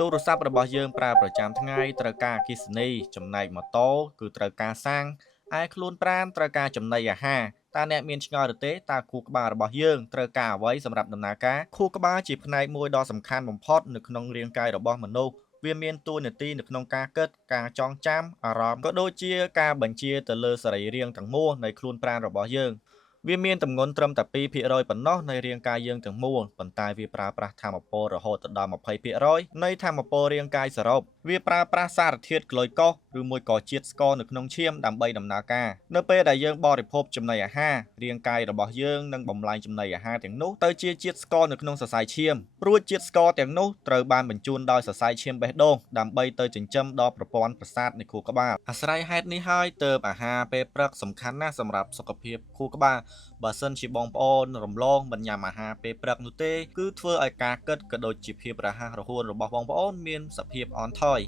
ទូរស័ព្ទរបស់យើងប្រើប្រចាំថ្ងៃត្រូវការអគ្គិសនីចំណែកម៉ូតូគឺត្រូវការសាំងឯខ្លួនប្រាណត្រូវការចំណីអាហារតើអ្នកមានឆ្ងល់ឬទេតើខួរក្បាលរបស់យើងត្រូវការអ្វីសម្រាប់ដំណើរការខួរក្បាលជាផ្នែកមួយដ៏សំខាន់បំផុតនៅក្នុងរាងកាយរបស់មនុស្សវាមានតួនាទីនៅក្នុងការគិតការចងចាំអារម្មណ៍ក៏ដូចជាការបញ្ជាទៅលើសរីរាង្គទាំងមូលនៃខ្លួនប្រាណរបស់យើងវាមានទម្ងន់ត្រឹមតែ2%ប៉ុណ្ណោះនៃរាងកាយយើងទាំងមូលប៉ុន្តែវាប្រើប្រាស់ថាមពលរហូតដល់20%នៃថាមពលរាងកាយសរុបវាប្រើប្រាស់សារធាតុក្លូយកុសឬមួយក៏ជាតិស្ករនៅក្នុងឈាមដើម្បីដំណើរការនៅពេលដែលយើងបរិភោគចំណីអាហាររាងកាយរបស់យើងនឹងបំលែងចំណីអាហារទាំងនោះទៅជាជាតិស្ករនៅក្នុងសរសៃឈាមរួចជាតិស្ករទាំងនោះត្រូវបានបញ្ជូនដោយសរសៃឈាមបេះដូងដើម្បីទៅចិញ្ចឹមដល់ប្រព័ន្ធប្រសាទនៃខួរក្បាលអាស្រ័យហេតុនេះហើយទើបអាហារពេលព្រឹកសំខាន់ណាស់សម្រាប់សុខភាពខួរក្បាលបើសិនជាបងប្អូនរំលងមិនញ៉ាំអាហារពេលព្រឹកនោះទេគឺធ្វើឲ្យការគិតក៏ដូចជាភាពរហ័សរហួនរបស់បងប្អូនមានសភាពអន់ថយ